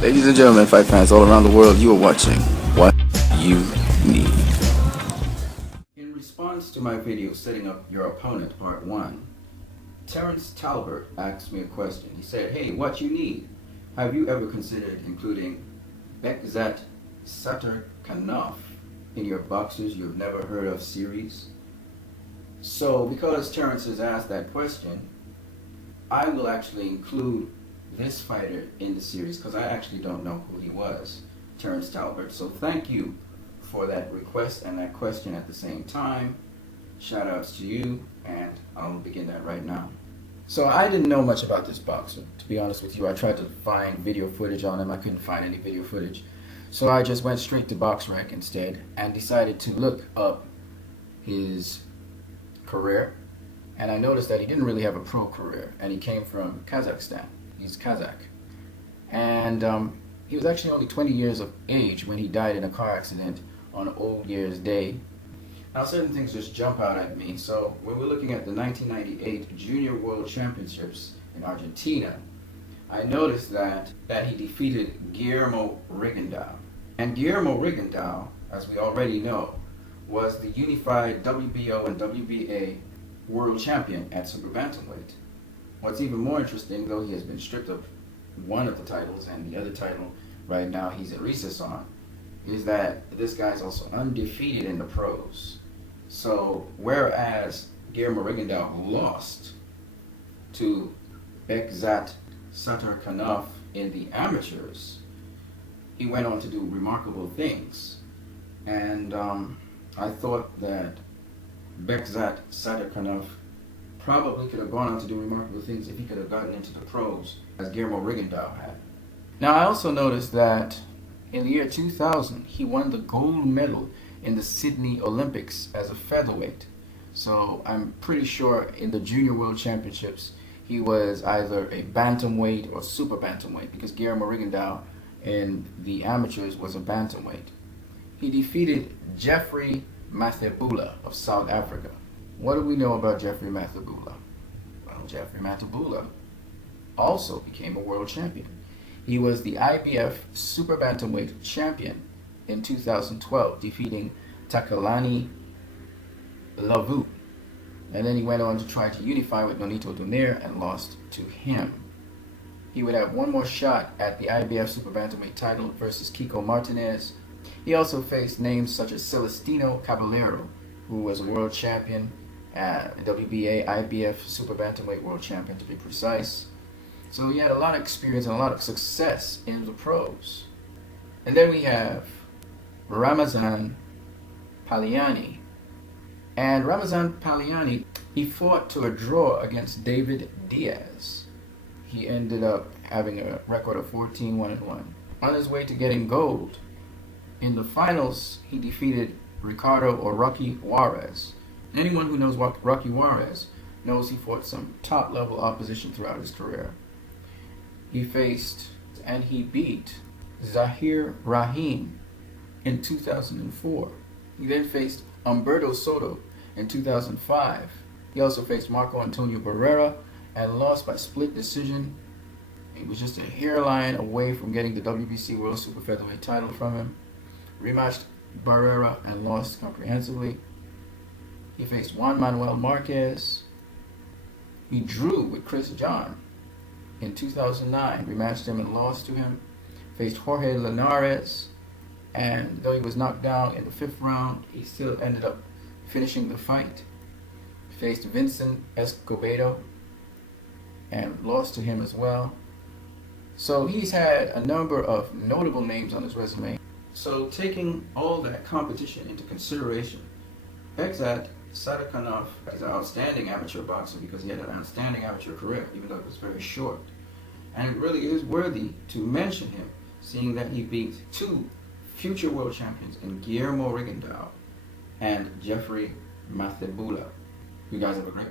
Ladies and gentlemen, fight fans all around the world, you are watching What You Need. In response to my video setting up your opponent part 1, Terrence Talbot asked me a question. He said, "Hey, what you need? Have you ever considered including Bekzat Satarkanov in your boxers you've never heard of series?" So because Terrence has asked that question, I will actually include this fighter in the series because I actually don't know who he was, Terrence Talbot. So thank you for that request and that question at the same time. Shout outs to you, and I'll begin that right now. So I didn't know much about this boxer, to be honest with you. I tried to find video footage on him. I couldn't find any video footage. So I just went straight to BoxRec instead and decided to look up his career. And I noticed that he didn't really have a pro career, and he came from Kazakhstan. He's Kazakh. And he was actually only 20 years of age when he died in a car accident on Old Year's Day. Now certain things just jump out at me. So when we're looking at the 1998 Junior World Championships in Argentina, I noticed that he defeated Guillermo Rigondeaux. And Guillermo Rigondeaux, as we already know, was the unified WBO and WBA world champion at super bantamweight. What's even more interesting, though he has been stripped of one of the titles and the other title right now he's at recess on, is that this guy's also undefeated in the pros. So whereas Guillermo Rigondeaux lost to Bekzat Satarkanov in the amateurs, he went on to do remarkable things. And I thought that Bekzat Satarkanov probably could have gone on to do remarkable things if he could have gotten into the pros as Guillermo Rigondeaux had. Now I also noticed that in the year 2000 he won the gold medal in the Sydney Olympics as a featherweight. So I'm pretty sure in the Junior World Championships he was either a bantamweight or super bantamweight, because Guillermo Rigondeaux in the amateurs was a bantamweight. He defeated Jeffrey Mathebula of South Africa. What do we know about Jeffrey Mathebula? Well, Jeffrey Mathebula also became a world champion. He was the IBF Super Bantamweight champion in 2012, defeating Takalani Lavu. And then he went on to try to unify with Nonito Donaire and lost to him. He would have one more shot at the IBF Super Bantamweight title versus Kiko Martinez. He also faced names such as Celestino Caballero, who was a world champion, WBA, IBF Super Bantamweight world champion to be precise. So he had a lot of experience and a lot of success in the pros. And then we have Ramazan Paliani. And Ramazan Paliani, he fought to a draw against David Diaz. He ended up having a record of 14-1-1. On his way to getting gold, in the finals, he defeated Ricardo or Rocky Juarez. Anyone who knows Rocky Juarez knows he fought some top-level opposition throughout his career. He faced and he beat Zahir Rahim in 2004. He then faced Humberto Soto in 2005. He also faced Marco Antonio Barrera and lost by split decision. He was just a hairline away from getting the WBC World Super Featherweight title from him. Rematched Barrera and lost comprehensively. He faced Juan Manuel Marquez. He drew with Chris John in 2009, rematched him and lost to him. Faced Jorge Linares, and though he was knocked down in the 5th round, he still ended up finishing the fight. Faced Vincent Escobedo and lost to him as well. So he's had a number of notable names on his resume. So taking all that competition into consideration, Bekzat Satarkanov is an outstanding amateur boxer because he had an outstanding amateur career, even though it was very short. And it really is worthy to mention him, seeing that he beat 2 future world champions in Guillermo Rigondeaux and Jeffrey Mathebula. You guys have a great